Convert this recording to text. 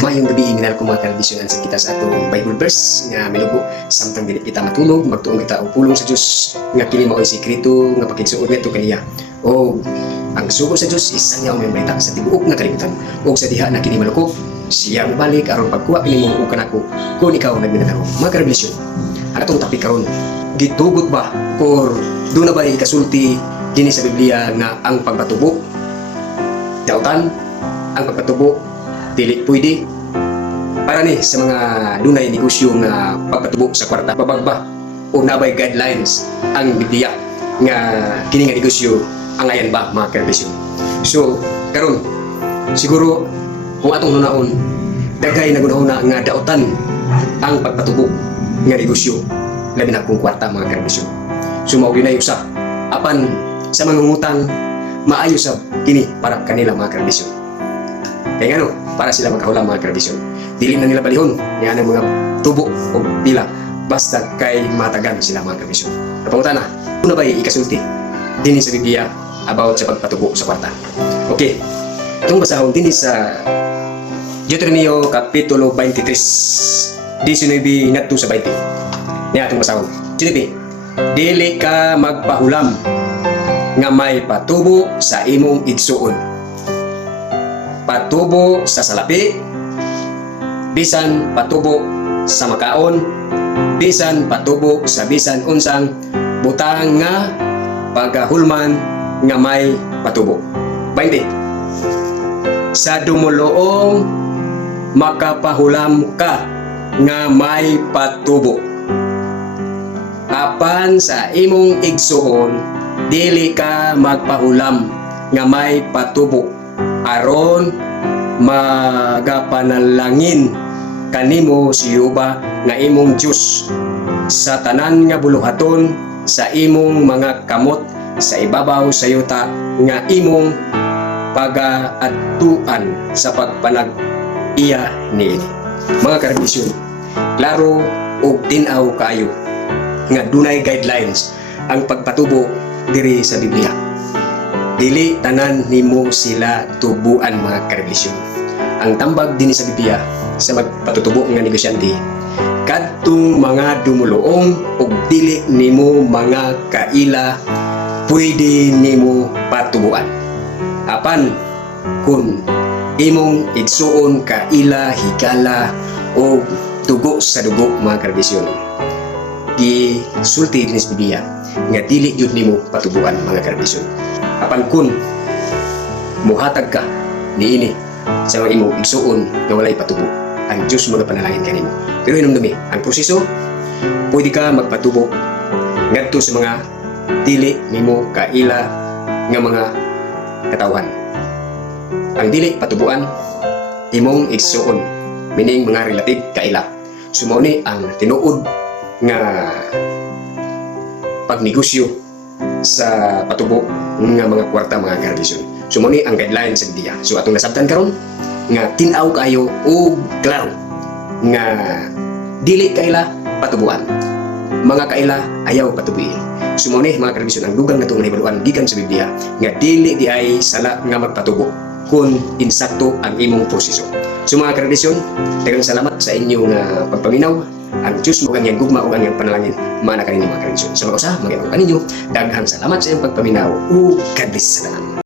Mayong gabi minal ko mga kaldisyonan sa kita sa atong Bible verse nga milugo samtang dili kita matulog magtuong kita og pulong sa Dios nga kini mao'y sikreto nga pakigsuod ngadto kaniya. O ang sugo sa Dios is niya may balita sa tibuok nga kalibutan ug sa diha na kini malukop siya mobalik aron pagkuha kini mo kanako kung ikaw nagminatarong mga kaldisyon. Ang atong topic karon gitugot ba or do na ba ikasulti dinhi sa Biblia nga ang pagpatubo dautan ang pagpatubo dili pwede para ni sa mga dunay negosyo nga pagpatubo sa kwarta babagba o nabay guidelines ang Biblia nga kini nga negosyo ang ayan ba mga karbisyon. So karon siguro kung atong hunaon daghay nagunahuna nga dautan ang pagpatubo nga negosyo labi na kung kwarta mga karbisyon. So mao ginay usa apan sa mangungutang maayo sa kini para kanila mga karbisyon. Kaya nga no, para sila magkahulang mga karbisyon. Dili na nila balihon nga ng mga tubo o pila basta kay matagan sila mga karbisyon. Napangutan na, una ba ikasulti din sa Biblia about sa pagpatubo sa kwarta. Okay, itong basahon din sa Deuteronomio Kapitulo 23 19 ngadto sa 20. Niya itong basahon 19. Dili ka magpahulam nga may patubo sa imong igsuon, patubo sa salapi, bisan patubo sa makaon, bisan patubo sa bisan unsang butang nga pagahulman nga may patubo. 20. Sa dumoloong makapahulam ka nga may patubo, apan sa imong igsuon dili ka magpahulam nga may patubo aron magapanalangin kanimo si Jehova nga imong Dios sa tanan nga buluhaton sa imong mga kamot sa ibabaw sa yuta nga imong pagaatuan sa pagpanag-iya niini. Mga karbisyon, klaro og tin-aw kaayo nga dunay guidelines ang pagpatubo diri sa Biblia. Dili tanan nimo sila tubuan mga karbisyon. Ang tambag dinhi sa Biblia sa magpatutubo nga negosyante kadtong mga dumuloong ug dili nimo mga kaila pwede nimo patubuan. Apan kun imong igsuon kaila higala o dugo sa dugo mga karbisyon, gisulti dinhi sa Biblia nga dili gyud nimo patubuan mga karbisyon. Apan kun muhatag ka niini sa mga imong igsuon nga walay patubo, ang Dios magapanalangin kanimo. Pero hinumdumi ang proseso, pwede ka magpatubo ngadto sa mga dili nimo kaila nga mga katawhan. Ang dili patubuan imong igsuon, meaning mga relative kaila. Sumo ni ang tinuod nga pagnegosyo sa patubo nga mga kwarta mga karbisyon. So mo ni ang guidelines sa Biblia. So atong nasabtan karon nga tin-aw kayo o klaro nga dili kaila patubuan, mga kaila ayaw patubuin. So mo ni mga karbisyon ang dugang natong nahibaluan gikan sa Biblia nga dili di ay sala nga magpatubo kun insakto ang imong proseso. So mga karbisyon, daghang salamat sa inyo nga pagpaminaw. Ang Diyos mo kanyang gugma o kanyang panalangin mana kaninyo mga karbisyon. Sa mga usa, mag-iwan kaninyo, daghang salamat sa iyong pagpaminaw o God bless sa tanan.